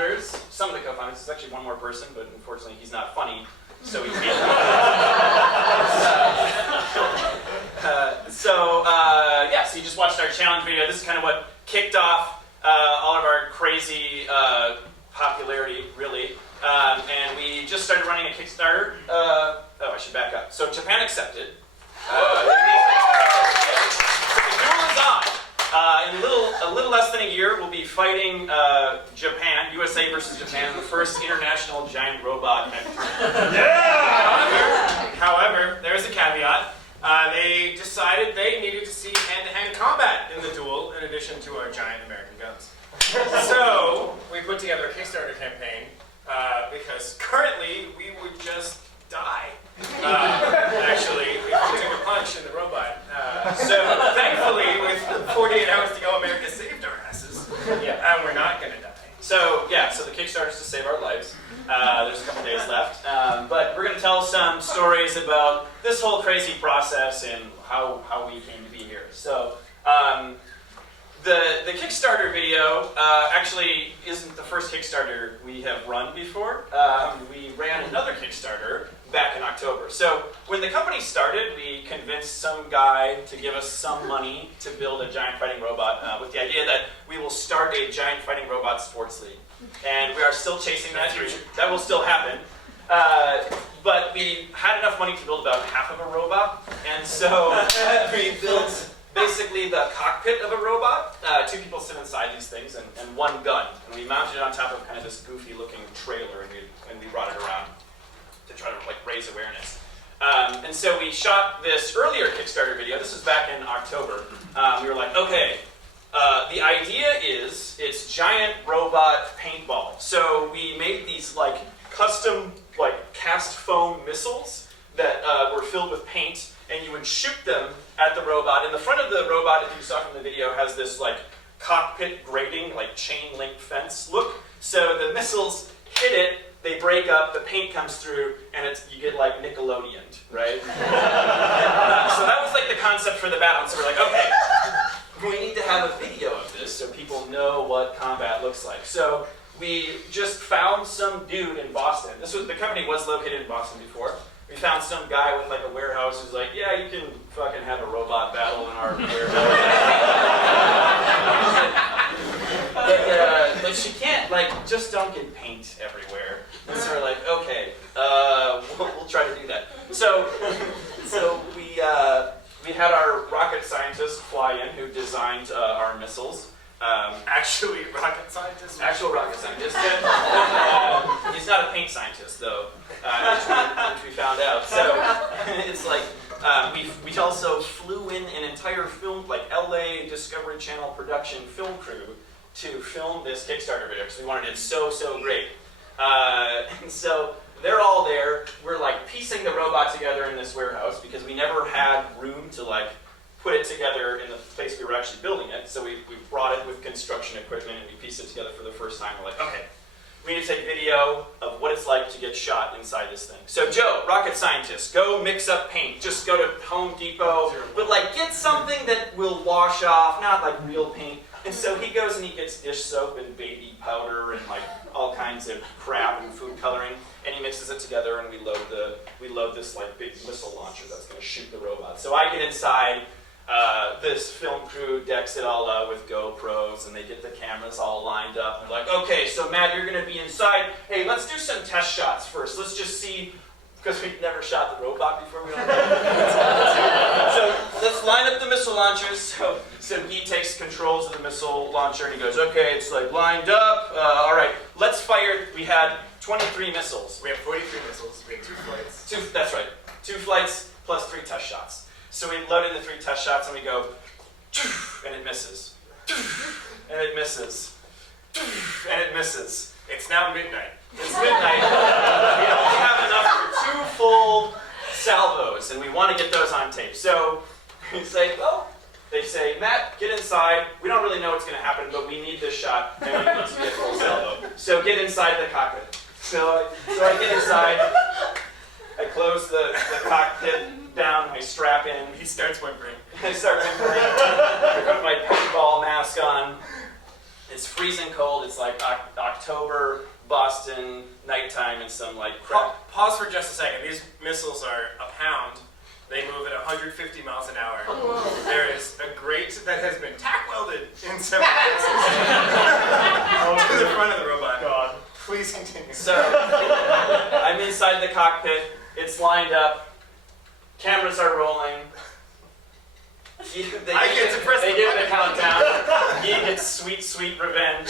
co-founders, some of the co-founders, it's actually one more person, but unfortunately he's not funny, so he can't. So you just watched our challenge video. This is kind of what kicked off all of our crazy popularity, really. And we just started running a Kickstarter. Oh, I should back up. So Japan accepted. The duel is on. In a little less than a year, we'll be fighting Japan, USA versus Japan, the first international giant robot tournament. Yeah! However, there's a caveat. They decided they needed to see hand-to-hand combat in the duel, in addition to our giant American guns. So we put together a Kickstarter campaign because currently we would just die. Actually, if we took a punch in the robot. So thankfully, with 48 hours to go, America saved our asses, and we're not going to die. So the Kickstarter is to save our lives. There's a couple days left, but we're going to tell some stories about this whole crazy process and how we came to be here. So the Kickstarter video actually isn't the first Kickstarter we have run before. We ran another Kickstarter back in October. So when the company started, we convinced some guy to give us some money to build a giant fighting robot with the idea that we will start a giant fighting robot sports league. And we are still chasing that dream. That will still happen. But we had enough money to build about half of a robot. And so we built basically the cockpit of a robot. Two people sit inside these things and one gun. And we mounted it on top of kind of this goofy looking trailer and we brought it around to try to raise awareness. And so we shot this earlier Kickstarter video. This was back in October. We were like, okay, the idea is it's giant robot paintball. So we made these custom cast foam missiles that were filled with paint, and you would shoot them at the robot. And the front of the robot, if you saw from the video, has this cockpit grating, chain link fence look. So the missiles hit it, they break up, the paint comes through, and you get Nickelodeon, right? So that was the concept for the battle. So we're like, okay, we need to have a video of this so people know what combat looks like. So we just found some dude in Boston. The company was located in Boston before. We found some guy with a warehouse who's like, yeah, you can fucking have a robot battle in our warehouse. But she can't, just don't get paint everywhere. And so we're like, okay, we'll try to do that. So we had our rocket scientist fly in who designed our missiles. Actually, rocket scientist? Actual rocket scientist. He's not a paint scientist, though, which we found out. So it's we also flew in an entire film, LA Discovery Channel production film crew to film this Kickstarter video because we wanted it so great. And so they're all there. We're piecing the robot together in this warehouse because we never had room to put it together in the place we were actually building it. So we brought it with construction equipment and we pieced it together for the first time. We're like, okay, we need to take video of what it's like to get shot inside this thing. So Joe, rocket scientist, go mix up paint. Just go to Home Depot, but get something that will wash off, not real paint. And so he goes and he gets dish soap and baby powder and all kinds of crap and food coloring, and he mixes it together and we load this big missile launcher that's going to shoot the robot. So I get inside. This film crew decks it all out with GoPros, and they get the cameras all lined up. And they're like, okay, so Matt, you're going to be inside. Hey, let's do some test shots first. Let's just see, because we've never shot the robot before. We don't know. So let's line up the missile launchers. So he takes controls of the missile launcher, and he goes, okay, it's lined up. All right, let's fire. We had 23 missiles. We have 43 missiles. We have 2 flights. That's right. 2 flights plus 3 test shots. So we load in the 3 test shots and we go, and it misses, and it misses, and it misses. It's now midnight. It's midnight. We only have enough for 2 full salvos, and we want to get those on tape. So we say, they say, Matt, get inside. We don't really know what's going to happen, but we need this shot, and we need to get full salvo. So get inside the cockpit. So I get inside. I close the cockpit down, I strap in. He starts whimpering. I start whimpering. I put my paintball mask on. It's freezing cold. It's like October, Boston, nighttime, and some like crap. Pause for just a second. These missiles are a pound. They move at 150 miles an hour. There is a grate that has been tack welded in several places to the front of the robot. God. Please continue. So I'm inside the cockpit. It's lined up. Cameras are rolling. They give the countdown. He gets sweet, sweet revenge.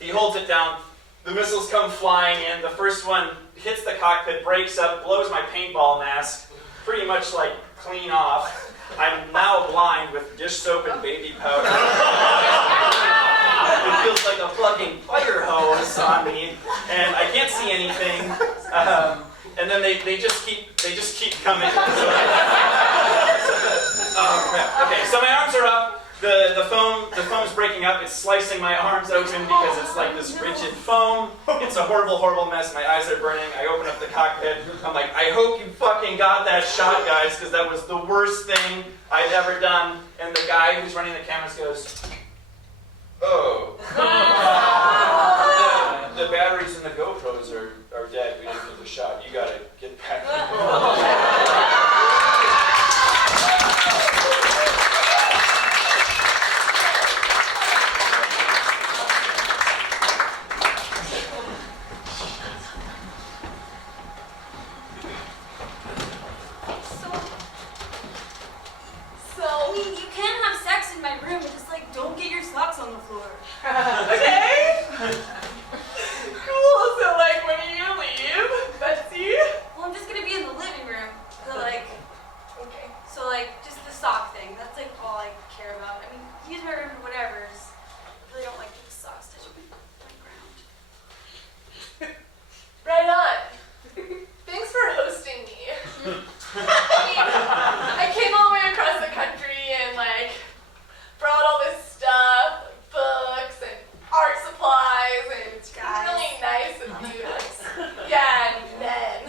He holds it down. The missiles come flying in. The first one hits the cockpit, breaks up, blows my paintball mask, pretty much like clean off. I'm now blind with dish soap and baby powder. It feels like a fucking fire hose on me, and I can't see anything. And then they just keep coming. Oh crap! Okay, so my arms are up. The foam's breaking up. It's slicing my arms open because it's like this rigid foam. It's a horrible, horrible mess. My eyes are burning. I open up the cockpit. I'm like, I hope you fucking got that shot, guys, because that was the worst thing I've ever done. And the guy who's running the cameras goes, oh. The batteries in the GoPros are dead. We didn't get the shot. You gotta get back. Okay? Cool, so like when do you leave, Betsy? Well, I'm just gonna be in the living room. Okay. So just the sock thing. That's like all I care about. I mean, use my room for whatever. I really don't like the socks touching my ground. Right on. Thanks for hosting me. I came all the way across the country and brought all this stuff, books and art supplies, and it's really nice of you. Yeah, and men.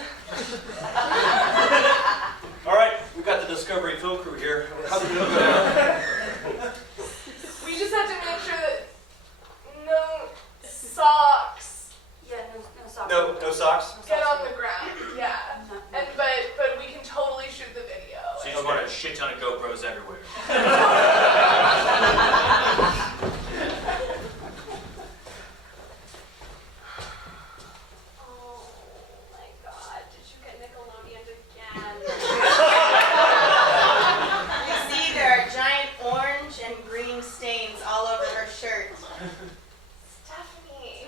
All right, we've got the Discovery film crew here. How's it going? We just have to make sure that no socks Yeah, no socks. No socks? get on the ground. Yeah, and but we can totally shoot the video. So you just want a shit ton of GoPros everywhere. Oh my God! Did you get Nickelodeon again? You see, there are giant orange and green stains all over her shirt. Stephanie.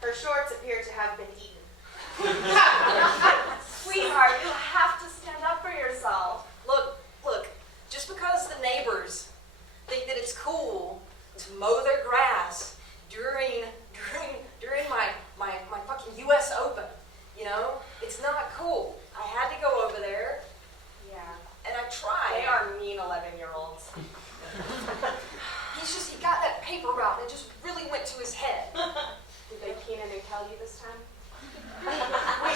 Her shorts appear to have been eaten. Sweetheart, you have to stand up for yourself. Look, just because the neighbors think that it's cool to mow their grass during my fucking US Open, it's not cool. I had to go over there, Yeah. and I tried. They are mean 11-year-olds. He got that paper route, and it just really went to his head. Did they Keenan and Kel you this time? We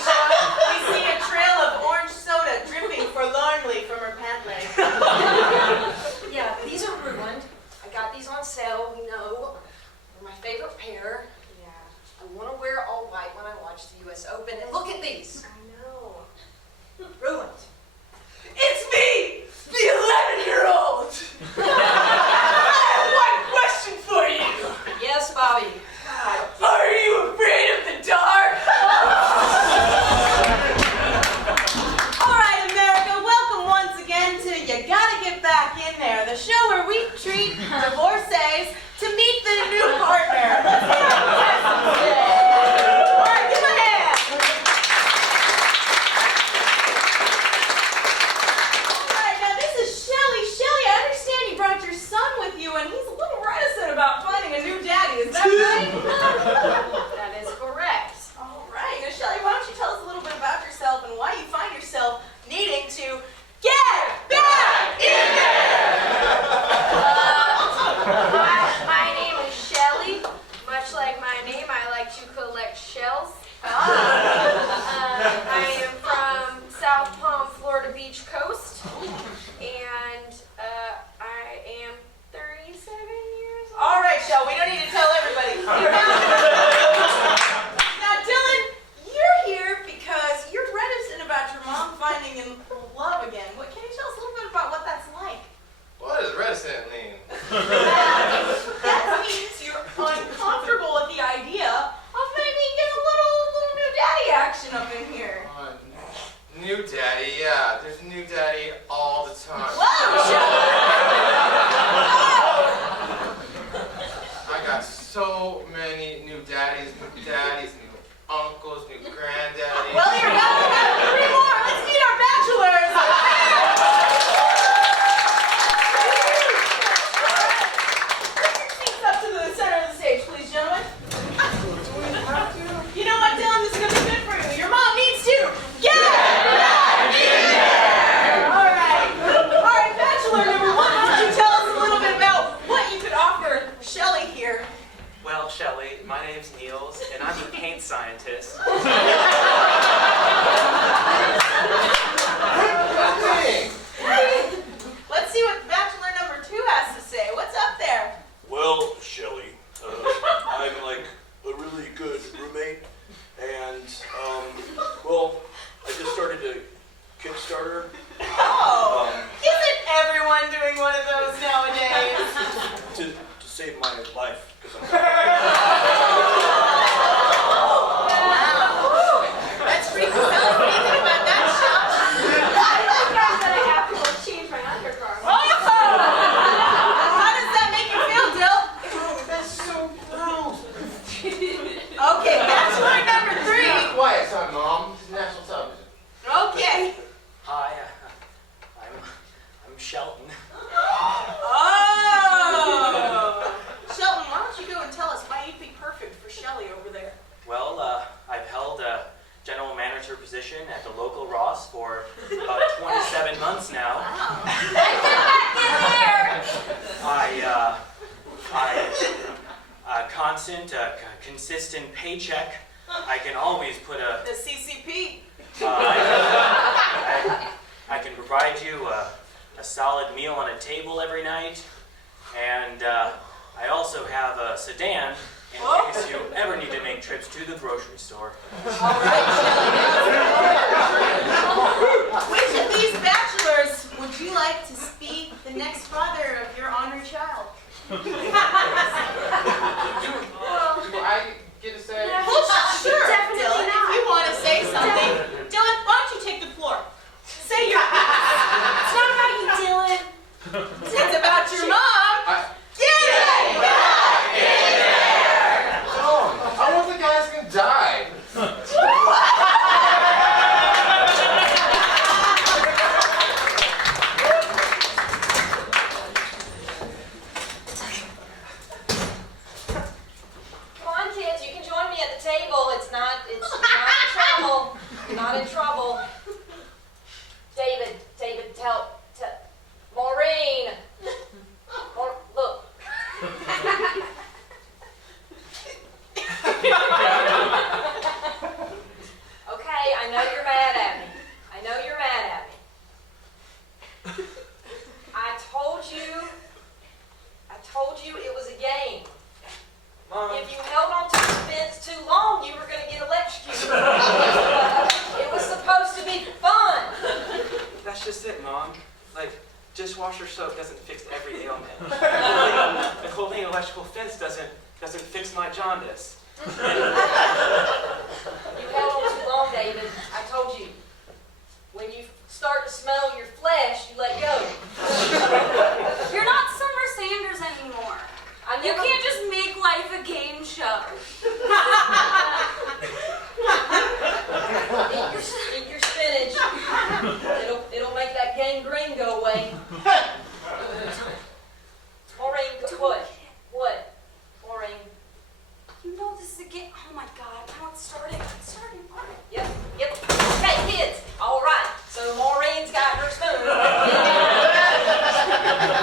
see a trail of orange soda dripping forlornly from her pant leg. Yeah, but these are ruined. I got these on sale, they're my favorite pair. Yeah. I want to wear all white when I watch the US Open, and look at these. I know. Ruined. It's me, the 11-year-old. I have one question for you. Yes, Bobby. Are you afraid of the dark? All right, America, welcome once again to You Gotta Get Back In There, the show where we treat divorcees to meet their new partner. Let's hear it for them today. All right, give a hand. Shell. We don't need to tell everybody. Now, Dylan, you're here because you're reticent about your mom finding in love again. Can you tell us a little bit about what that's like? What does reticent mean? That means you're uncomfortable with the idea of maybe getting a little new daddy action up in here. New daddy, yeah. There's new daddy all the time. Whoa, Shell! I got so many new daddies, new uncles, new granddaddies. Well, you're about to have 3 more. Let's meet our bachelors. Bring your seats up to the center of the stage, please, gentlemen. You know what, Dylan? This is going to be good for you. Your mom needs to get back in there. All right, bachelor number 1, why don't you tell us a little bit about what you could offer Shelly here? Well, Shelly, my name's Niels, and I'm a paint scientist. Let's see what bachelor number 2 has to say. What's up there? Well, Shelly, I'm like a really good roommate, and well, I just started a Kickstarter. Oh, isn't everyone doing one of those nowadays? to save my life, because I'm Wow. That's pretty cool. What do you think about that, Shell? How does that make you feel, Dill? That's so gross. Okay, bachelor number 3. Quiet, son, Mom. This is national television. Okay. Hi, I'm Shelton. Oh. Shelton, why don't you go and tell us why you'd be perfect for Shelly over there? Well, I've held a general manager position at the local Ross for about 27 months now. Wow. Consistent paycheck. I can always put a... The CCP. I can provide you a solid meal on a table every night, and I also have a sedan in case you ever need to make trips to the grocery store. All right, Shelly. Which of these bachelors would you like to be the next father of your honored child? Do I get to say? Well, sure, Definitely Dylan. not. If you want to say something, Dylan, why don't you take the floor? Say your piece. It's not about you, Dylan. It's about your mom. Get back in there! I want the guys can die. Come on, kids, you can join me at the table. It's not in trouble. You're not in trouble. David, tell Maureen. Look. Okay, I know you're mad at me. I told you it was a game. Mom, If you held on to the fence too long, you were going to get electrocuted. It was supposed to be fun. that's just it, Mom. Like, dishwasher soap doesn't fix every ailment. Holding an electrical fence doesn't fix my jaundice. You held on too long, David. I told you. When you start to smell your flesh, you let go. You're not Summer Sanders anymore. You can't just make life a game show. Eat your spinach. It'll make that gangrene go away. Maureen, what? Maureen. You know this is a game. Oh my God! Now it's starting. Yep. Okay, kids. All right. So Maureen's got her spoon.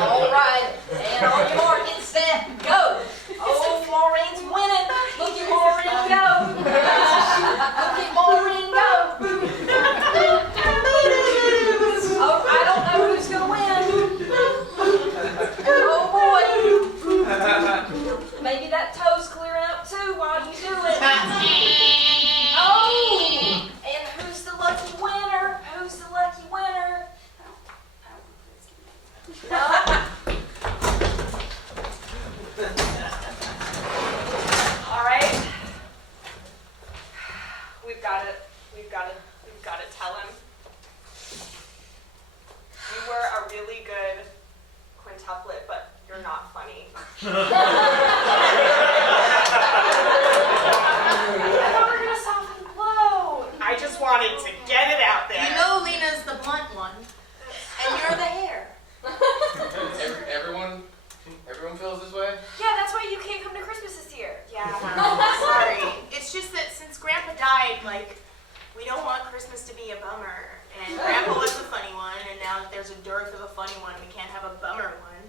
All right. And on your mark, get set, go. Oh, fine. Like, we don't want Christmas to be a bummer. And Grandpa was the funny one, and now that there's a dearth of a funny one, we can't have a bummer one.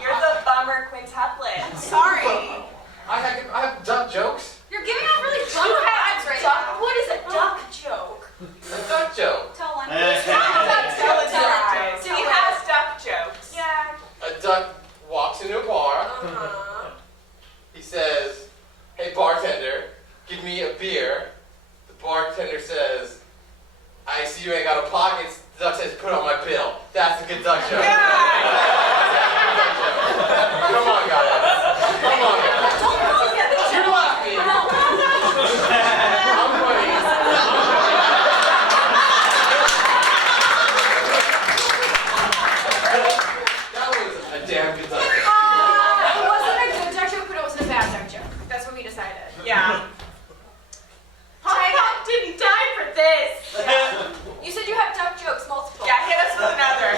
You're the bummer quintuplet. Sorry. I have duck jokes. You're giving out really drunk vibes right now. What is a duck joke? A duck joke. Tell one. Tell it dry. So he has duck jokes. Yeah. A duck walks into a bar. Uh-huh. He says, "Hey bartender, give me a beer." The bartender says, "I see you ain't got no pockets." The duck says, "Put on my bill." That's a good duck joke. Come on, guys. Come on, guys. You're laughing. I'm funny. That was a damn good duck joke. It wasn't a good duck joke, but it wasn't a bad duck joke. That's what we decided. Yeah. Hong Kong didn't die for this. You said you have duck jokes, multiple. Yeah, hit us with another.